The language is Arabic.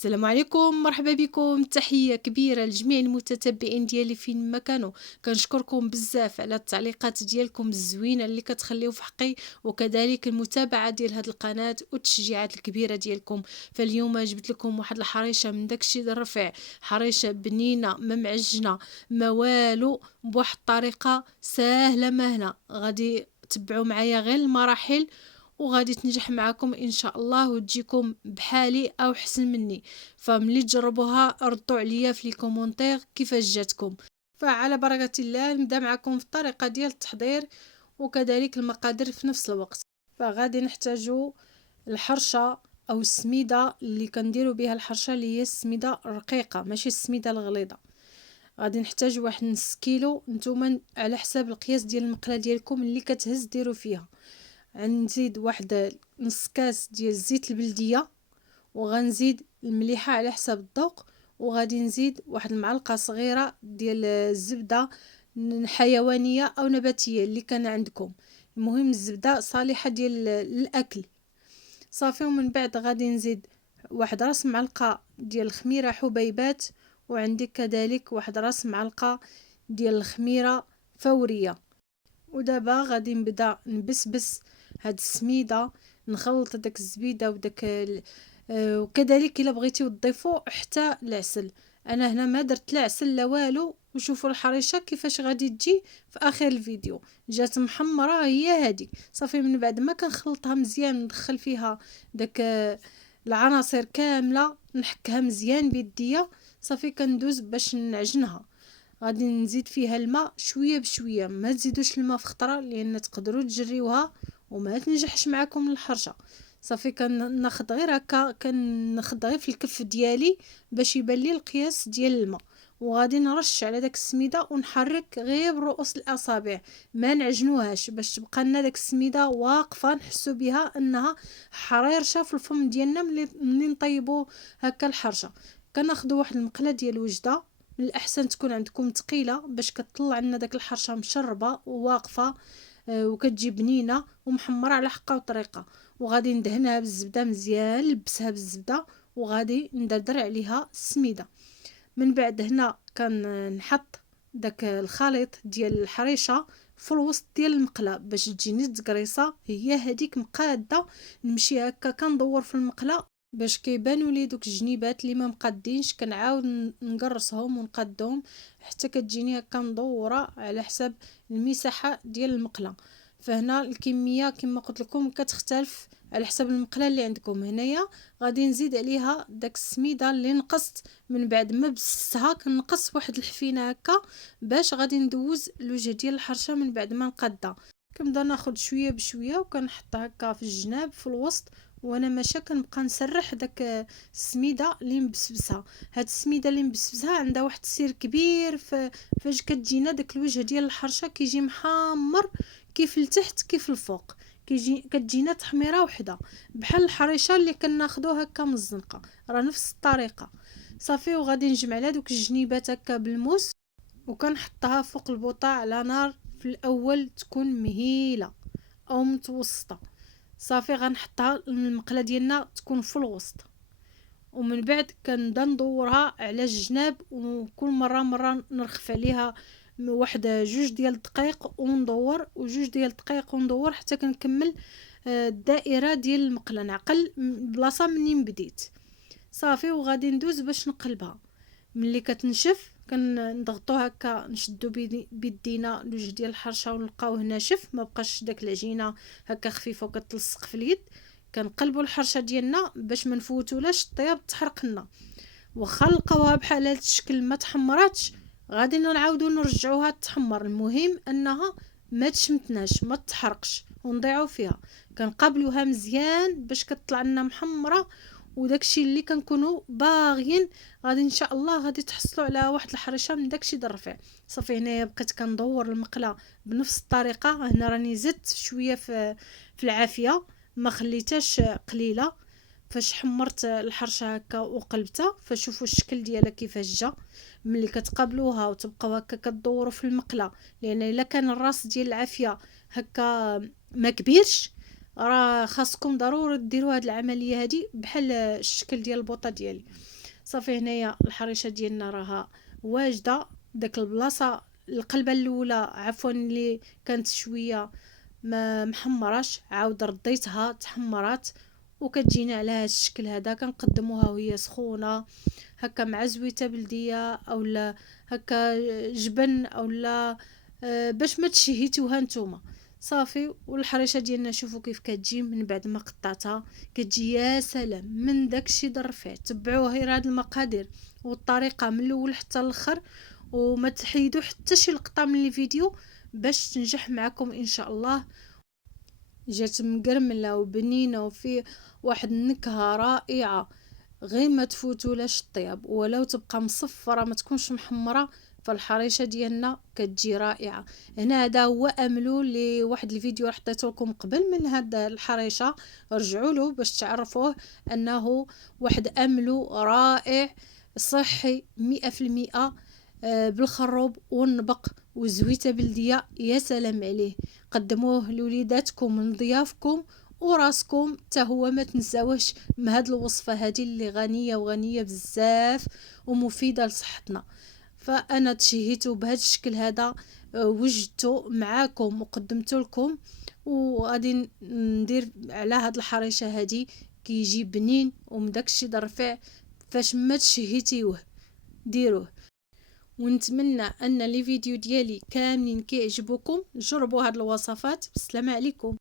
السلام عليكم، مرحبا بكم، تحية كبيرة لجميع المتتبعين ديالي فين ما كانوا. كنشكركم بزاف على التعليقات ديالكم الزوينة اللي كتخليو في حقي، وكذلك المتابعة ديال هاد القناة والتشجيعات الكبيرة ديالكم. فاليوم جبت لكم واحد الحريشة من داكشي الرفيع، حريشة بنينة ما معجنة ما والو، بواحد الطريقة ساهلة مهلة. غادي تبعوا معايا غير المراحل وغادي تنجح معكم ان شاء الله وتجيكم بحالي او حسن مني. فملي تجربوها ردوا عليا في لي كومونتير كيفاش جاتكم. فعلى بركة الله نبدا معكم في الطريقة ديال التحضير وكذلك المقادير في نفس الوقت. فغادي نحتاجو الحرشة او السميدة اللي كنديروا بها الحرشة، اللي هي السميدة الرقيقة ماشي السميدة الغليظة. غادي نحتاج واحد نص كيلو، نتوما على حساب القياس ديال المقله ديالكم اللي كتهز ديروا فيها. غنزيد واحد نص كاس ديال الزيت البلديه، وغنزيد المليحه على حساب الذوق، وغادي نزيد واحد المعلقه صغيره ديال الزبده حيوانيه او نباتيه اللي كان عندكم. المهم الزبده صالحه ديال الاكل صافي. ومن بعد غادي نزيد واحد راس معلقه ديال الخميره حبيبات، وعندك كذلك واحد راس معلقه ديال الخميره فوريه. ودابا غادي نبدا نبسبس هاد السميده، نخلط داك الزبيده وداك وكذلك الا بغيتيو تضيفوا حتى العسل. انا هنا ما درت لا عسل لا والو، وشوفوا الحريشه كيفاش غادي تجي في اخر الفيديو، جات محمره هي هذيك. صافي من بعد ما كنخلطها مزيان ندخل فيها داك العناصر كامله، نحكها مزيان بيديا. صافي كندوز باش نعجنها. غادي نزيد فيها الماء شويه بشويه، ما تزيدوش الماء في خطره لان تقدروا تجريوها وما تنجحش معكم الحرشه. صافي كناخذ غير هكا، كناخذ غير في الكف ديالي باش يبان لي القياس ديال الماء. وغادي نرش على داك السميده ونحرك غير برؤوس الاصابع، ما نعجنوهاش باش تبقى لنا داك السميده واقفه نحسوا بها انها حريرشه في الفم ديالنا ملي نطيبوا هكا الحرشه. كناخذوا واحد المقله ديال الوجده، من الاحسن تكون عندكم ثقيله باش كتطلع لنا داك الحرشه مشربه وواقفه، وكتجي بنينه ومحمره على حقه وطريقه. وغادي ندهنها بالزبده مزيان، نلبسها بالزبده وغادي ندردر عليها السميده. من بعد هنا كنحط داك الخليط ديال الحريشه في الوسط ديال المقله باش تجيني تقريصه، هي هذيك مقاده. نمشي هكا كندور في المقله باش كيبانوا لي دوك الجنيبات اللي ما مقادينش، كنعاود نقرصهم ونقادهم حتى كتجيني هكا مدوره على حساب المساحه ديال المقله. فهنا الكميه كما قلت لكم كتختلف على حسب المقله اللي عندكم. هنايا غادي نزيد عليها داك السميده اللي نقصت من بعد ما بستها، كنقص واحد الحفينه هكا باش غادي ندوز الوجه ديال الحرشه من بعد ما نقادها. كنبدا ناخذ شويه بشويه وكنحطها هكا في الجناب في الوسط، وانا ماشي كنبقى نسرح داك السميده اللي مبسبسه. هاد السميده اللي مبسبسها عندها واحد السر كبير، فاش كتجينا داك الوجه ديال الحرشه كيجي محمر كيف لتحت كيف الفوق، كتجينا تحميره وحده بحال الحريشه اللي كناخذو هكا من الزنقه، راه نفس الطريقه. صافي وغادي نجمع على دوك الجنيبات هكا بالموس، وكنحطها فوق البوطه على نار في الاول تكون مهيله او متوسطه. صافي غنحطها المقله ديالنا تكون في الوسط، ومن بعد كنبدا ندورها على الجناب، وكل مره نرخف عليها واحد جوج ديال الدقائق وندور، وجوج ديال الدقائق وندور حتى كنكمل الدائره ديال المقله، نعقل بلاصه منين بديت. صافي وغادي ندوز باش نقلبها. ملي كتنشف كنضغطو هكا، نشدو بيدينا الوجه ديال الحرشه ونلقاوه ناشف، ما بقاش داك العجينه هكا خفيفه وكتلصق في اليد. كنقلبوا الحرشه ديالنا باش ما نفوتولاش الطياب تحرق لنا. واخا لقاوها بحال هذا الشكل ما تحمراتش، غادي نعاودو نرجعوها تحمر. المهم انها ما تشمتناش ما تحرقش ونضيعوا فيها. كنقابلوها مزيان باش كتطلع لنا محمره، وداكشي اللي كنكونوا باغيين غادي ان شاء الله غادي تحصلوا على واحد الحريشه من داكشي د الرفيع. صافي هنايا بقيت كندور المقله بنفس الطريقه. هنا راني زدت شويه في العافيه، ما خليتهاش قليله. فاش حمرت الحرشه هكا وقلبتها، فشوفوا الشكل ديالها كيفاش جا. ملي كتقابلوها وتبقاو هكا كدوروا في المقله، لان الا كان الراس ديال العافيه هكا ما كبيرش، راه خاصكم ضروري ديروا هاد العمليه هادي بحال الشكل ديال البوطه ديالي. صافي هنايا الحريشه ديالنا راها واجده. داك البلاصه القلبه الاولى عفوا اللي كانت شويه ما محمراش، عاود رديتها تحمرات، وكتجينا على هذا الشكل هذا. كنقدموها وهي سخونه هكا مع زويته بلديه اولا هكا جبن اولا باش ما تشهيتوها نتوما. صافي والحريشه ديالنا شوفوا كيف كتجي من بعد ما قطعتها، كتجي يا سلام من داكشي ظرفيه. تبعوا غير هاد المقادير والطريقه من الاول حتى الاخر، وما تحيدوا حتى شي لقطه من الفيديو باش تنجح معكم ان شاء الله. جات مقرمله وبنينه وفي واحد النكهه رائعه، غير ما تفوتولاش الطياب، ولو تبقى مصفره ما تكونش محمره، فالحريشه ديالنا كتجي رائعه. هنا هذا هو املو لواحد الفيديو حطيته لكم قبل من هذا الحريشه، رجعوا له باش تعرفوه انه واحد املو رائع صحي 100%. بالخروب والنبق وزويته بلديه، يا سلام عليه. قدموه لوليداتكم لضيافكم وراسكم حتى هو ما تنساوش من هاد الوصفه هذه اللي غنيه وغنيه بزاف ومفيده لصحتنا. فانا تشهيته بهذا الشكل هذا، وجدته معاكم وقدمته لكم، وغادي ندير على هاد الحريشه هذه كيجي بنين ومن داكشي رفيع. فاش ما تشهيتيوه ديروه. ونتمنى ان لي فيديو ديالي كاملين كيعجبوكم. جربوا هاد الوصفات. بالسلامه عليكم.